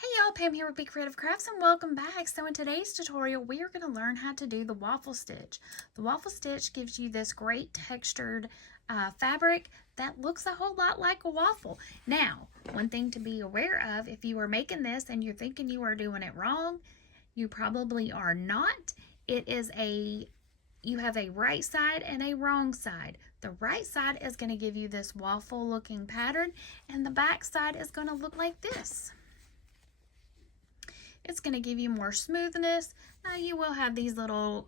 Hey y'all, Pam here with BeeCreative Crafts and welcome back. So in today's tutorial, we are going to learn how to do the waffle stitch. The waffle stitch gives you this great textured fabric that looks a whole lot like a waffle. Now, one thing to be aware of, if you are making this and you're thinking you are doing it wrong, you probably are not. You have a right side and a wrong side. The right side is going to give you this waffle looking pattern and the back side is going to look like this. It's going to give you more smoothness. Now you will have these little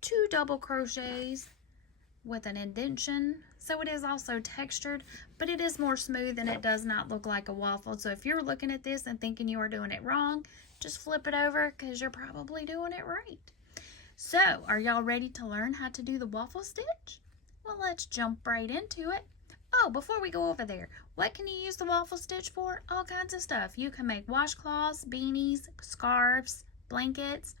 2 double crochets with an indentation. So it is also textured, but it is more smooth and it does not look like a waffle. So if you're looking at this and thinking you are doing it wrong, just flip it over because you're probably doing it right. So are y'all ready to learn how to do the waffle stitch? Well, let's jump right into it. Oh, before we go over there, what can you use the waffle stitch for? All kinds of stuff. You can make washcloths, beanies, scarves, blankets.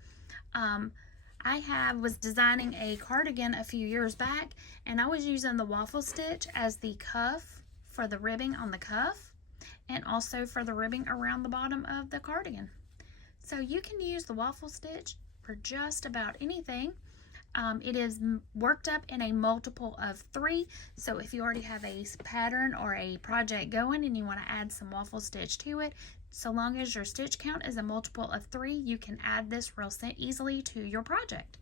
I was designing a cardigan a few years back, and I was using the waffle stitch as the cuff for the ribbing on the cuff, and also for the ribbing around the bottom of the cardigan. So you can use the waffle stitch for just about anything. It is worked up in a multiple of 3, so if you already have a pattern or a project going and you want to add some waffle stitch to it, so long as your stitch count is a multiple of 3, you can add this real easily to your project.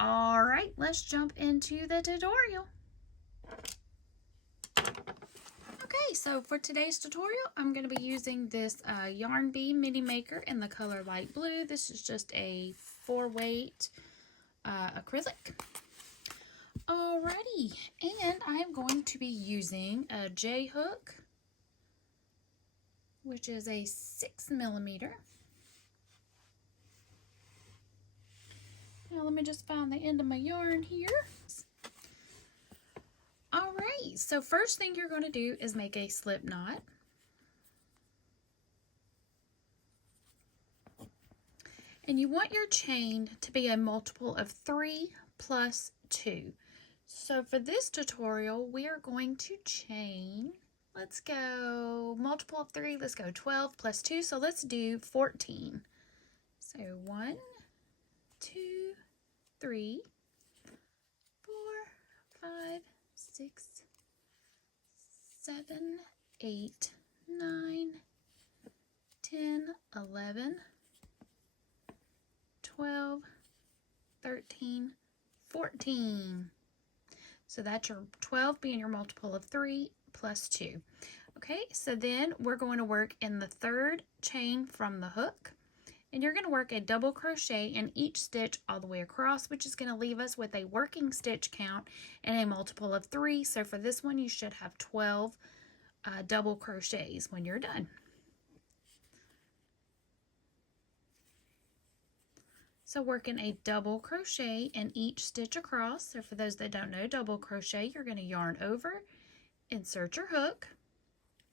Alright, let's jump into the tutorial. Okay, so for today's tutorial, I'm going to be using this Yarn Bee mini maker in the color light blue. This is just a 4-weight acrylic. Alrighty, and I am going to be using a J hook, which is a 6mm. Now let me just find the end of my yarn here. Alright, so first thing you're going to do is make a slip knot. And you want your chain to be a multiple of 3 plus 2. So for this tutorial, we are going to chain, let's go multiple of 3, let's go 12 plus 2, so let's do 14. So 1, 2, 3, 4, 5, 6, 7, 8, 9, 10, 11, 12, 13, 14. So that's your 12 being your multiple of 3 plus 2. Okay, so then we're going to work in the 3rd chain from the hook. And you're going to work a double crochet in each stitch all the way across, which is going to leave us with a working stitch count and a multiple of 3. So for this one, you should have 12 double crochets when you're done. So working a double crochet in each stitch across. So for those that don't know double crochet, you're going to yarn over, insert your hook,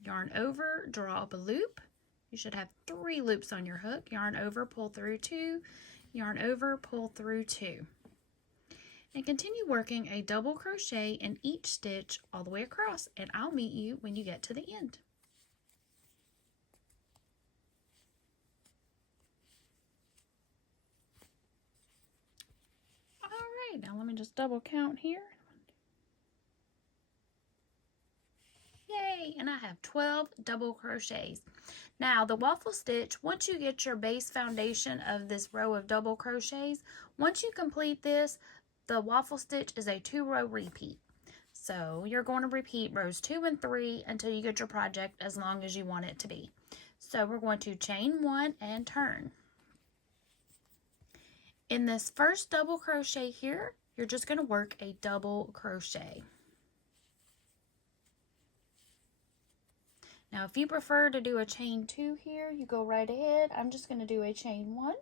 yarn over, draw up a loop. You should have 3 loops on your hook. Yarn over, pull through 2, yarn over, pull through 2. And continue working a double crochet in each stitch all the way across, and I'll meet you when you get to the end. Alright, now let me just double count here. Yay! And I have 12 double crochets. Now the waffle stitch, once you get your base foundation of this row of double crochets, once you complete this, the waffle stitch is a 2-row repeat. So you're going to repeat rows 2 and 3 until you get your project as long as you want it to be. So we're going to chain 1 and turn. In this first double crochet here, you're just going to work a double crochet. Now if you prefer to do a chain 2 here, you go right ahead. I'm just going to do a chain 1.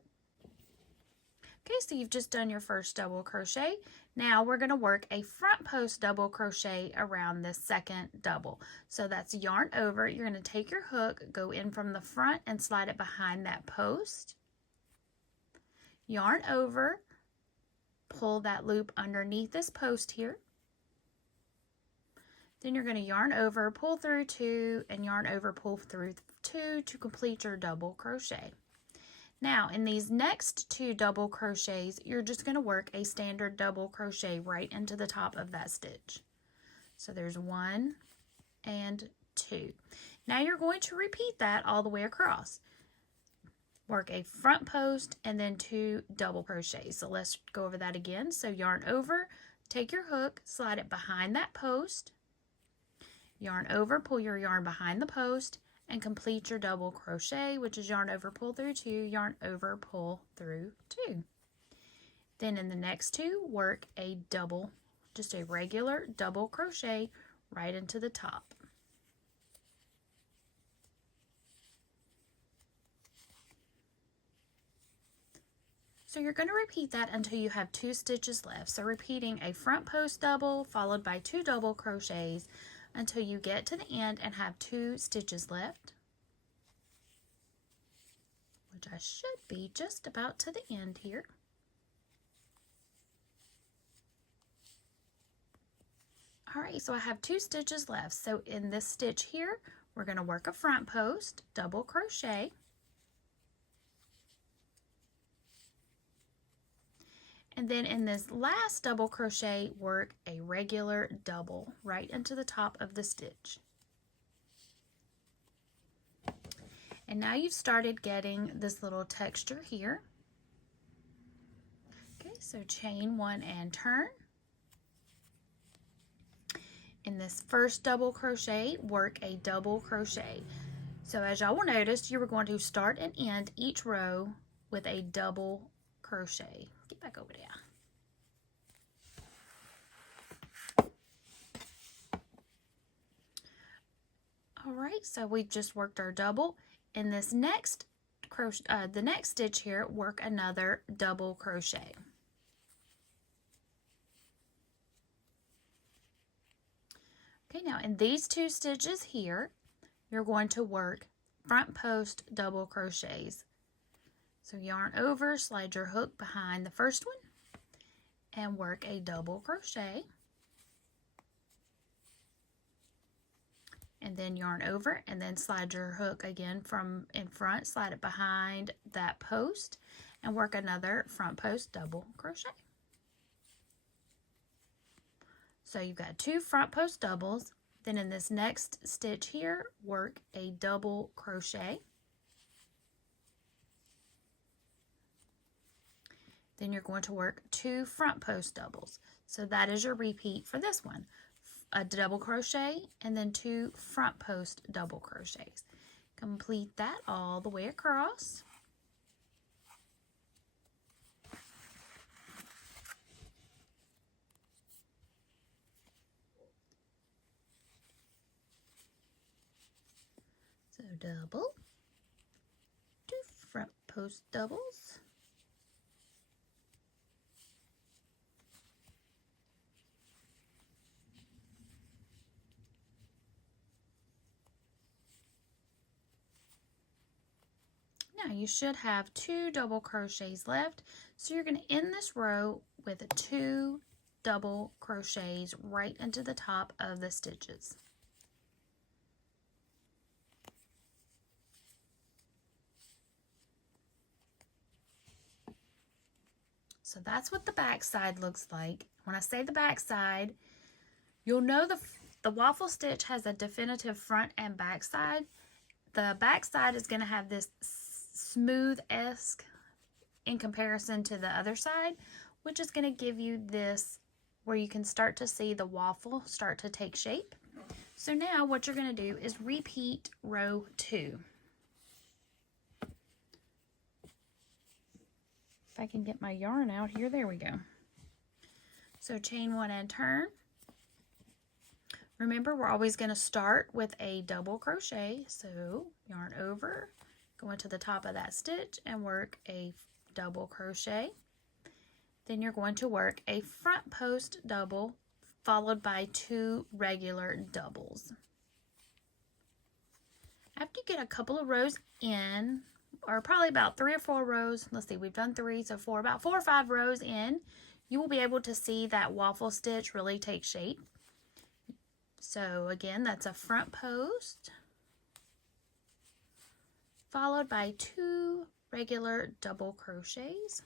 Okay, so you've just done your first double crochet. Now we're going to work a front post double crochet around this second double. So that's yarn over. You're going to take your hook, go in from the front and slide it behind that post. Yarn over, pull that loop underneath this post here. Then you're going to yarn over, pull through 2, and yarn over, pull through 2 to complete your double crochet. Now in these next 2 double crochets, you're just going to work a standard double crochet right into the top of that stitch. So there's 1 and 2. Now you're going to repeat that all the way across. Work a front post and then 2 double crochets. So let's go over that again. So yarn over, take your hook, slide it behind that post, yarn over, pull your yarn behind the post, and complete your double crochet, which is yarn over, pull through 2, yarn over, pull through 2. Then in the next 2, work a double, just a regular double crochet right into the top. So you're going to repeat that until you have 2 stitches left. So repeating a front post double followed by 2 double crochets until you get to the end and have 2 stitches left, which I should be just about to the end here. Alright, so I have 2 stitches left. So in this stitch here, we're going to work a front post, double crochet, and then in this last double crochet, work a regular double right into the top of the stitch. And now you've started getting this little texture here. Okay, so chain 1 and turn. In this first double crochet, work a double crochet. So as y'all will notice, you are going to start and end each row with a double crochet. Get back over there. All right, so we've just worked our double. In this next crochet, the next stitch here, work another double crochet. Okay, now in these 2 stitches here, you're going to work front post double crochets. So yarn over, slide your hook behind the first one, and work a double crochet. And then yarn over, and then slide your hook again from in front, slide it behind that post, and work another front post double crochet. So you've got 2 front post doubles. Then in this next stitch here, work a double crochet. Then you're going to work 2 front post doubles. So that is your repeat for this one. A double crochet and then 2 front post double crochets. Complete that all the way across. So double, 2 front post doubles. Now you should have 2 double crochets left, so you're going to end this row with 2 double crochets right into the top of the stitches. So that's what the back side looks like. When I say the back side, you'll know the waffle stitch has a definitive front and back side. The back side is going to have this smooth-esque in comparison to the other side, which is going to give you this where you can start to see the waffle start to take shape. So now what you're going to do is repeat row 2. If I can get my yarn out here, there we go. So chain 1 and turn. Remember, we're always going to start with a double crochet. So yarn over, go into the top of that stitch and work a double crochet. Then you're going to work a front post double followed by 2 regular doubles. After you get a couple of rows in, or probably about 3 or 4 rows, let's see, we've done 3, so 4, about 4 or 5 rows in, you will be able to see that waffle stitch really take shape. So again, that's a front post, followed by 2 regular double crochets.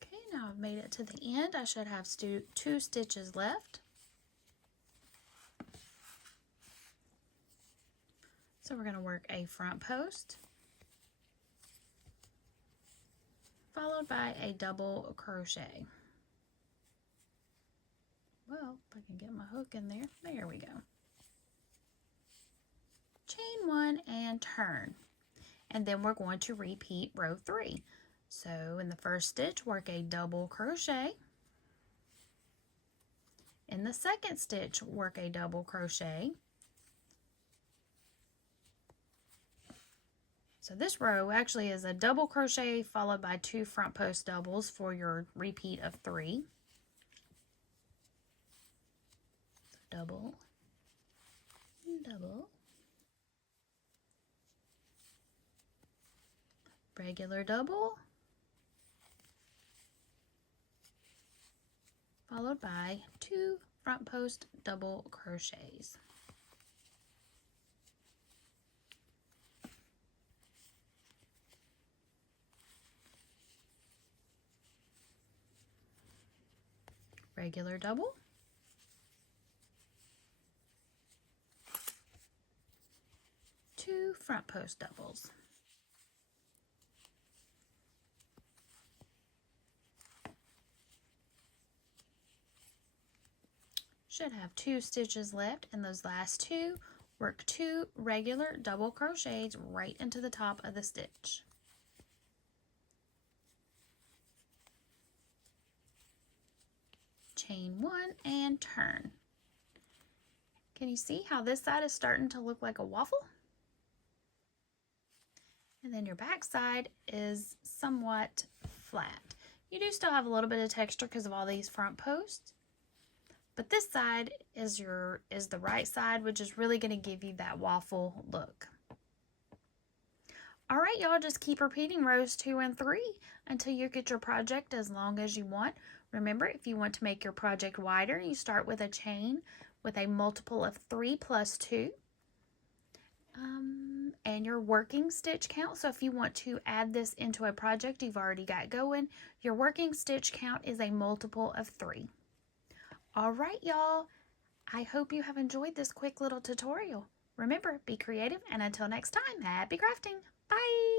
Okay, now I've made it to the end. I should have 2 stitches left. So we're going to work a front post, followed by a double crochet. Well, if I can get my hook in there, there we go. Chain 1 and turn. And then we're going to repeat row 3. So in the first stitch, work a double crochet. In the second stitch, work a double crochet. So this row actually is a double crochet followed by 2 front post doubles for your repeat of 3. So double, double, regular double, followed by 2 front post double crochets. Regular double, two front post doubles. Should have 2 stitches left, and those last 2, work 2 regular double crochets right into the top of the stitch. Chain 1 and turn. Can you see how this side is starting to look like a waffle? And then your back side is somewhat flat. You do still have a little bit of texture because of all these front posts, but this side is the right side, which is really going to give you that waffle look. All right, y'all, just keep repeating rows 2 and 3 until you get your project as long as you want. Remember, if you want to make your project wider, you start with a chain with a multiple of 3 plus 2. And your working stitch count. So if you want to add this into a project you've already got going, your working stitch count is a multiple of 3. All right, y'all. I hope you have enjoyed this quick little tutorial. Remember, be creative, and until next time, happy crafting. Bye.